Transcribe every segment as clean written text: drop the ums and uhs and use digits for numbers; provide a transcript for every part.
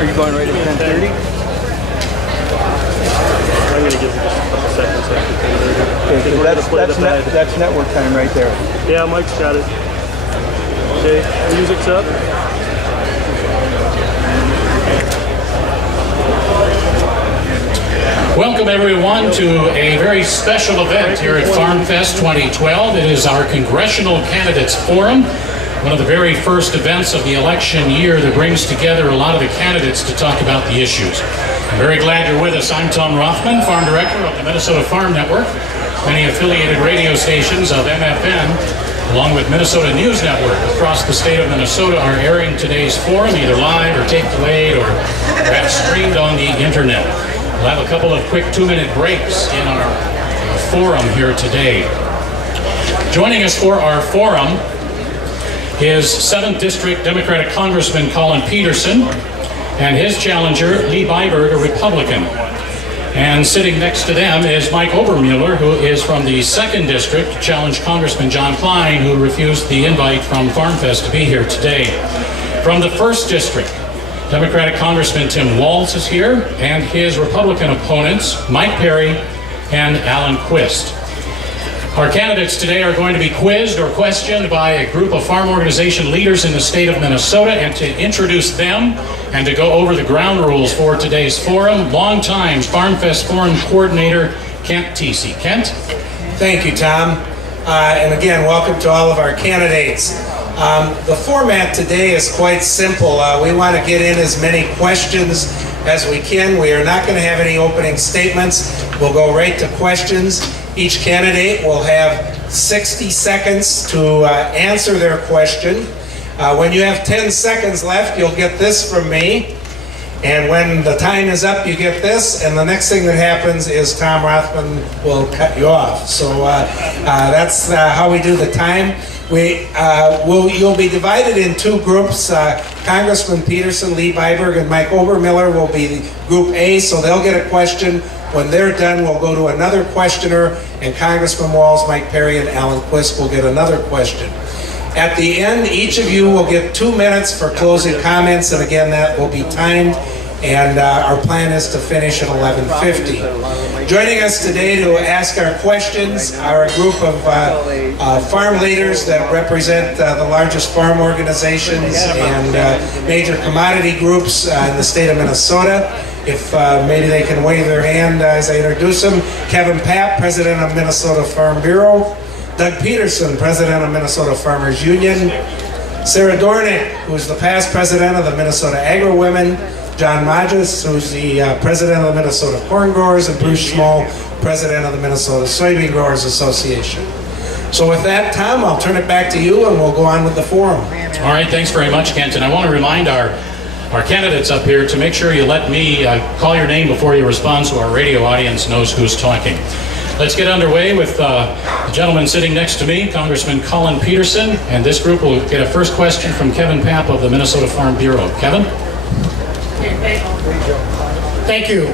Are you going right at 10:30? I'm going to give it just a couple seconds after 10:30. Okay, that's network time right there. Yeah, Mike's got it. Okay, music's up. Welcome everyone to a very special event here at FarmFest 2012. It is our Congressional Candidates Forum, one of the very first events of the election year that brings together a lot of the candidates to talk about the issues. I'm very glad you're with us. I'm Tom Rothman, Farm Director of the Minnesota Farm Network. Many affiliated radio stations of MFN, along with Minnesota News Network across the state of Minnesota, are airing today's forum, either live or tape delayed or perhaps streamed on the internet. We'll have a couple of quick 2-minute breaks in our forum here today. Joining us for our forum is 7th District Democratic Congressman Collin Peterson and his challenger, Lee Byberg, a Republican. And sitting next to them is Mike Obermuller, who is from the 2nd District, to challenge Congressman John Klein, who refused the invite from FarmFest to be here today. From the 1st District, Democratic Congressman Tim Walz is here, and his Republican opponents, Mike Parry and Alan Quist. Our candidates today are going to be quizzed or questioned by a group of farm organization leaders in the state of Minnesota, and to introduce them and to go over the ground rules for today's forum, longtime FarmFest Forum Coordinator Kent Teesey. Kent? Thank you, Tom. And again, welcome to all of our candidates. The format today is quite simple. We want to get in as many questions as we can. We are not going to have any opening statements. We'll go right to questions. Each candidate will have 60 seconds to answer their question. When you have 10 seconds left, you'll get this from me. And when the time is up, you get this. And the next thing that happens is Tom Rothman will cut you off. So that's how we do the time. You'll be divided in 2 groups. Congressman Peterson, Lee Byberg, and Mike Obermuller will be Group A, so they'll get a question. When they're done, we'll go to another questioner, and Congressman Walz, Mike Parry, and Alan Quist will get another question. At the end, each of you will get 2 minutes for closing comments, and again, that will be timed, and our plan is to finish at 11:50. Joining us today to ask our questions are a group of farm leaders that represent the largest farm organizations and major commodity groups in the state of Minnesota. If maybe they can wave their hand as I introduce them. Kevin Papp, President of Minnesota Farm Bureau. Doug Peterson, President of Minnesota Farmers Union. Sarah Dornick, who is the past President of the Minnesota Agri Women. John Majes, who's the President of the Minnesota Corn Growers, and Bruce Small, President of the Minnesota Soybean Growers Association. So with that, Tom, I'll turn it back to you and we'll go on with the forum. All right, thanks very much, Kent. And I want to remind our candidates up here to make sure you let me call your name before you respond so our radio audience knows who's talking. Let's get underway with the gentleman sitting next to me, Congressman Collin Peterson, and this group will get a first question from Kevin Papp of the Minnesota Farm Bureau. Kevin? Thank you.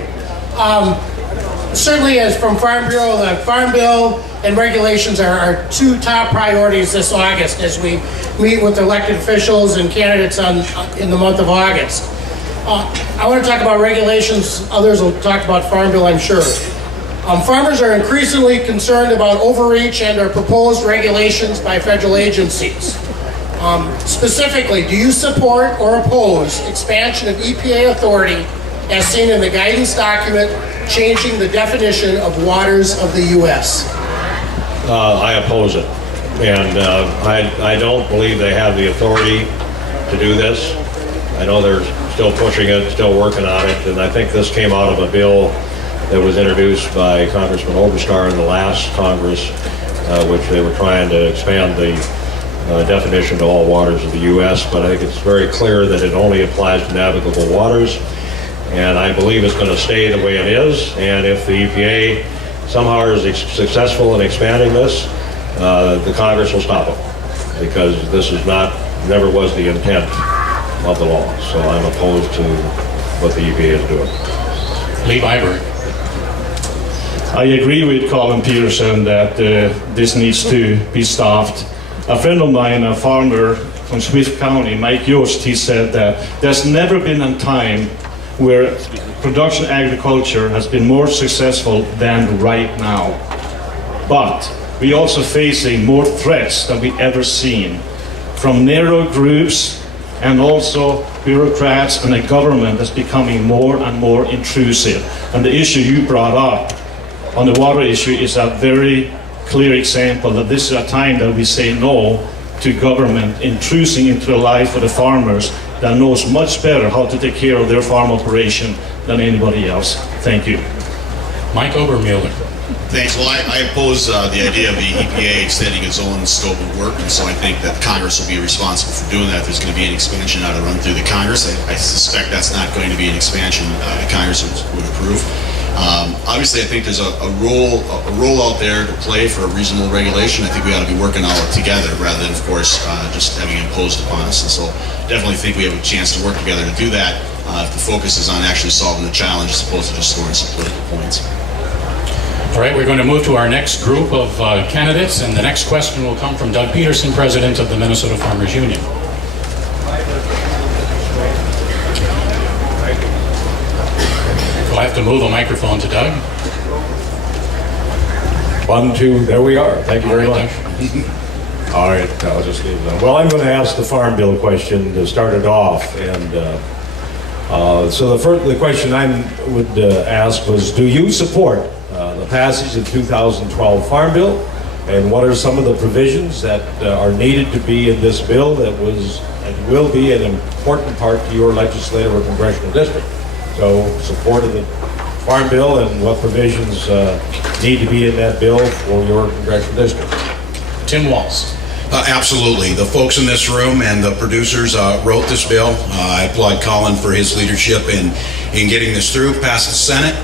Certainly, as from Farm Bureau, the Farm Bill and regulations are our 2 top priorities this August as we meet with elected officials and candidates in the month of August. I want to talk about regulations. Others will talk about Farm Bill, I'm sure. Farmers are increasingly concerned about overreach and our proposed regulations by federal agencies. Specifically, do you support or oppose expansion of EPA authority as seen in the guidance document changing the definition of waters of the U.S.? I oppose it, and I don't believe they have the authority to do this. I know they're still pushing it, still working on it, and I think this came out of a bill that was introduced by Congressman Oberstar in the last Congress, which they were trying to expand the definition to all waters of the U.S., but I think it's very clear that it only applies to navigable waters, and I believe it's going to stay the way it is, and if the EPA somehow is successful in expanding this, the Congress will stop it, because this is never was the intent of the law, so I'm opposed to what the EPA is doing. Lee Byberg. I agree with Collin Peterson that this needs to be stopped. A friend of mine, a farmer, from Swift County, Mike Yost, he said that there's never been a time where production agriculture has been more successful than right now. But we also facing more threats than we ever seen, from narrow groups and also bureaucrats and a government that's becoming more and more intrusive. And the issue you brought up on the water issue is a very clear example that this is a time that we say no to government intruding into the life of the farmers that knows much better how to take care of their farm operation than anybody else. Thank you. Mike Obermueller. Thanks. Well, I oppose the idea of the EPA extending its own scope of work, and so I think that Congress will be responsible for doing that. If there's going to be an expansion out of run through the Congress, I suspect that's not going to be an expansion that Congress would approve. Obviously, I think there's a role out there to play for a reasonable regulation. I think we ought to be working all together rather than, of course, just having it imposed upon us. And so definitely think we have a chance to work together to do that if the focus is on actually solving the challenge as opposed to just scoring some political points. All right, we're going to move to our next group of candidates, and the next question will come from Doug Peterson, President of the Minnesota Farmers Union. We'll have to move a microphone to Doug. 1, 2, there we are. Thank you very All right, much. All right, I'll just leave that. Well, I'm going to ask the Farm Bill question to start it off. And so the question I would ask was, do you support the passage of the 2012 Farm Bill? And what are some of the provisions that are needed to be in this bill that was and will be an important part to your legislative or congressional district? So support of the Farm Bill and what provisions need to be in that bill for your congressional district. Tim Walz. Absolutely. The folks in this room and the producers wrote this bill. I applaud Colin for his leadership in getting this through, past the Senate.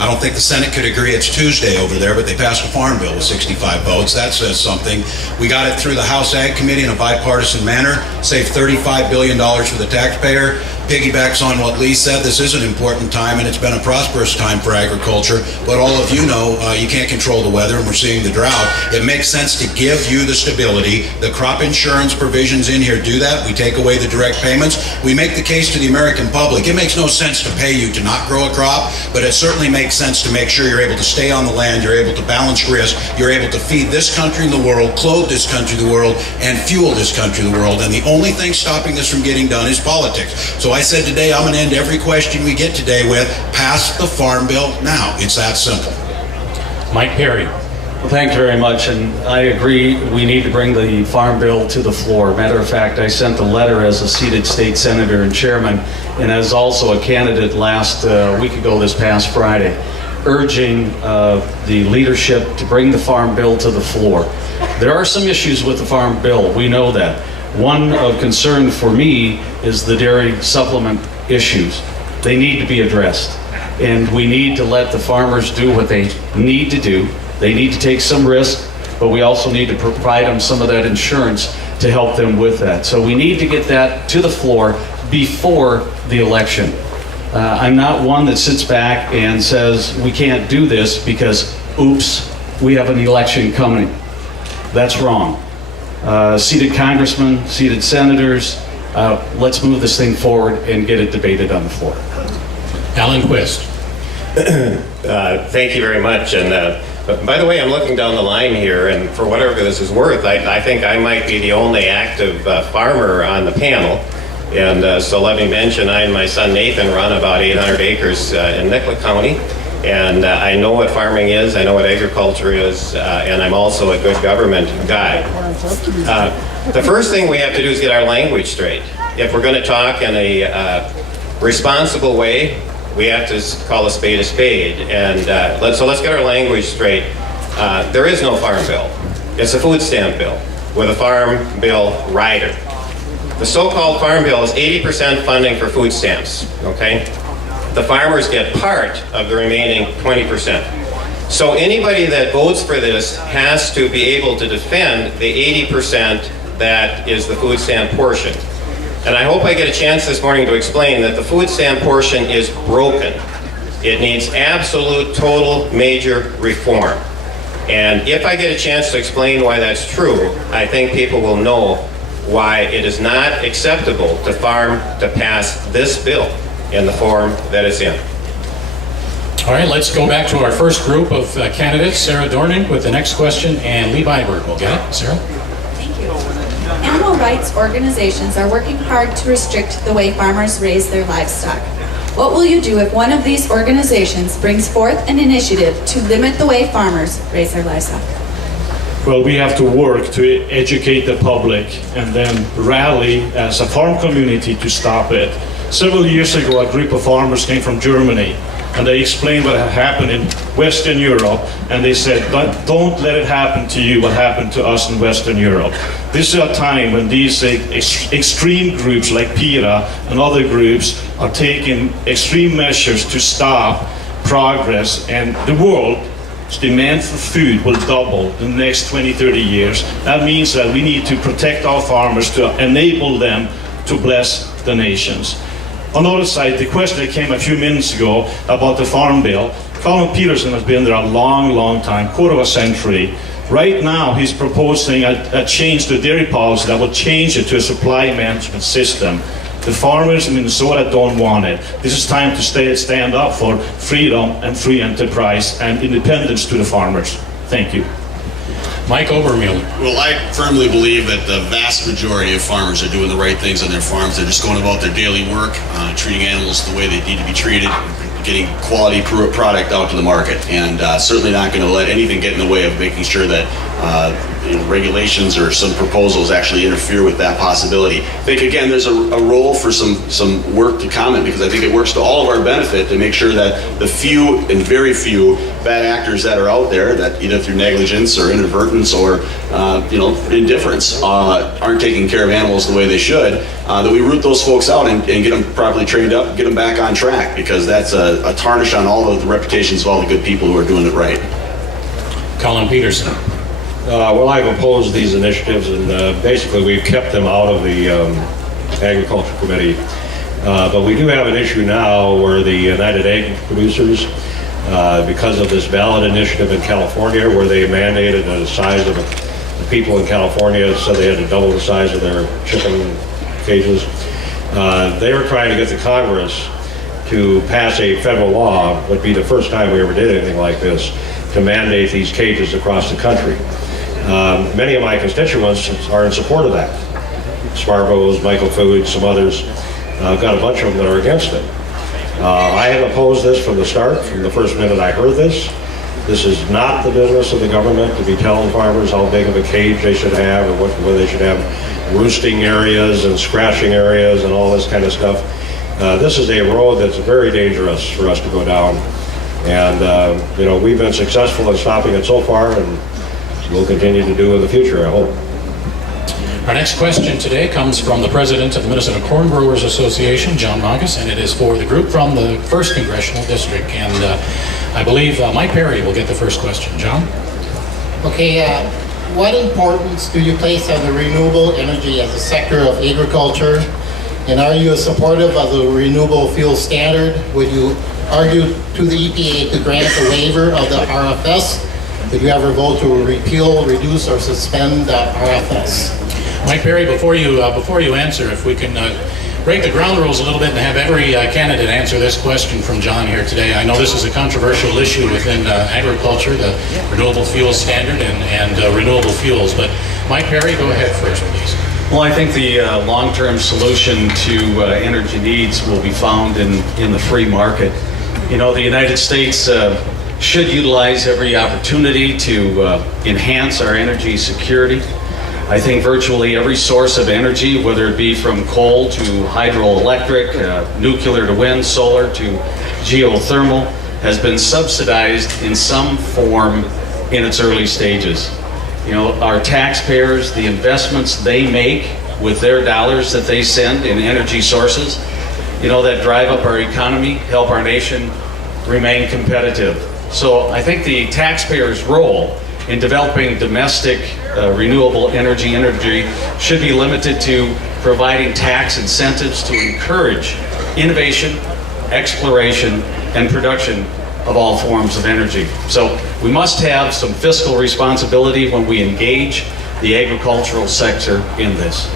I don't think the Senate could agree it's Tuesday over there, but they passed a farm bill with 65 votes. That says something. We got it through the House Ag Committee in a bipartisan manner, saved $35 billion for the taxpayer. Piggybacks on what Lee said, this is an important time and it's been a prosperous time for agriculture, but all of you know you can't control the weather and we're seeing the drought. It makes sense to give you the stability. The crop insurance provisions in here do that. We take away the direct payments. We make the case to the American public. It makes no sense to pay you to not grow a crop, but it certainly makes sense to make sure you're able to stay on the land, you're able to balance risk, you're able to feed this country and the world, clothe this country and the world, and fuel this country and the world. And the only thing stopping this from getting done is politics. So I said today, I'm going to end every question we get today with, pass the Farm Bill now. It's that simple. Mike Parry. Well, thank you very much, and I agree we need to bring the Farm Bill to the floor. Matter of fact, I sent a letter as a seated state senator and chairman, and as also a candidate last week ago, this past Friday, urging the leadership to bring the Farm Bill to the floor. There are some issues with the Farm Bill, we know that. One of concern for me is the dairy supplement issues. They need to be addressed, and we need to let the farmers do what they need to do. They need to take some risk, but we also need to provide them some of that insurance to help them with that. So we need to get that to the floor before the election. I'm not one that sits back and says we can't do this because, oops, we have an election coming. That's wrong. Seated congressmen, seated senators, let's move this thing forward and get it debated on the floor. Alan Quist. Thank you very much. And by the way, I'm looking down the line here, and for whatever this is worth, I think I might be the only active farmer on the panel. And so let me mention, I and my son Nathan run about 800 acres in Nicollet County. And I know what farming is, I know what agriculture is, and I'm also a good government guy. The first thing we have to do is get our language straight. If we're going to talk in a responsible way, we have to call a spade a spade. And let's get our language straight. There is no farm bill. It's a food stamp bill with a farm bill rider. The so-called farm bill is 80% funding for food stamps, okay? The farmers get part of the remaining 20%. So anybody that votes for this has to be able to defend the 80% that is the food stamp portion. And I hope I get a chance this morning to explain that the food stamp portion is broken. It needs absolute, total, major reform. And if I get a chance to explain why that's true, I think people will know why it is not acceptable to farm to pass this bill in the form that it's in. All right, let's go back to our first group of candidates. Sarah Dorning with the next question, and Lee Byberg will get it. Sarah? Thank you. Animal rights organizations are working hard to restrict the way farmers raise their livestock. What will you do if one of these organizations brings forth an initiative to limit the way farmers raise their livestock? Well, we have to work to educate the public and then rally as a farm community to stop it. Several years ago, a group of farmers came from Germany, and they explained what had happened in Western Europe, and they said, don't let it happen to you what happened to us in Western Europe. This is a time when these extreme groups like PETA and other groups are taking extreme measures to stop progress, and the world's demand for food will double in the next 20, 30 years. That means that we need to protect our farmers to enable them to bless the nations. On the other side, the question that came a few minutes ago about the Farm Bill, Colin Peterson has been there a long, long time, quarter of a century. Right now, he's proposing a change to dairy policy that will change it to a supply management system. The farmers in Minnesota don't want it. This is time to stand up for freedom and free enterprise and independence to the farmers. Thank you. Mike Obermueller. Well, I firmly believe that the vast majority of farmers are doing the right things on their farms. They're just going about their daily work, treating animals the way they need to be treated, getting quality product out to the market, and certainly not going to let anything get in the way of making sure that regulations or some proposals actually interfere with that possibility. I think, again, there's a role for some work to comment, because I think it works to all of our benefit to make sure that the few and very few bad actors that are out there, that either through negligence or inadvertence or indifference aren't taking care of animals the way they should, that we root those folks out and get them properly trained up, get them back on track, because that's a tarnish on all of the reputations of all the good people who are doing it right. Colin Peterson. Well, I've opposed these initiatives, and basically we've kept them out of the Agriculture Committee. But we do have an issue now where the United Egg Producers, because of this ballot initiative in California, where they mandated the size of the people in California, so they had to double the size of their chicken cages. They were trying to get the Congress to pass a federal law. Would be the first time we ever did anything like this, to mandate these cages across the country. Many of my constituents are in support of that. Sparbo's, Michael Foods, some others. I've got a bunch of them that are against it. I have opposed this from the start, from the first minute I heard this. This is not the business of the government to be telling farmers how big of a cage they should have, or whether they should have roosting areas and scratching areas and all this kind of stuff. This is a road that's very dangerous for us to go down. And, we've been successful in stopping it so far, and we'll continue to do in the future, I hope. Our next question today comes from the president of the Minnesota Corn Growers Association, John Magus, and it is for the group from the 1st Congressional District. And I believe Mike Parry will get the first question. John? Okay, what importance do you place on the renewable energy as a sector of agriculture? And are you supportive of the renewable fuel standard? Would you argue to the EPA to grant a waiver of the RFS? Would you ever vote to repeal, reduce, or suspend the RFS? Mike Parry, before you answer, if we can break the ground rules a little bit and have every candidate answer this question from John here today. I know this is a controversial issue within agriculture, the renewable fuel standard and renewable fuels. But Mike Parry, go ahead first, please. Well, I think the long-term solution to energy needs will be found in the free market. The United States should utilize every opportunity to enhance our energy security. I think virtually every source of energy, whether it be from coal to hydroelectric, nuclear to wind, solar to geothermal, has been subsidized in some form in its early stages. Our taxpayers, the investments they make with their dollars that they send in energy sources, that drive up our economy, help our nation remain competitive. So I think the taxpayer's role in developing domestic renewable energy should be limited to providing tax incentives to encourage innovation, exploration, and production of all forms of energy. So we must have some fiscal responsibility when we engage the agricultural sector in this.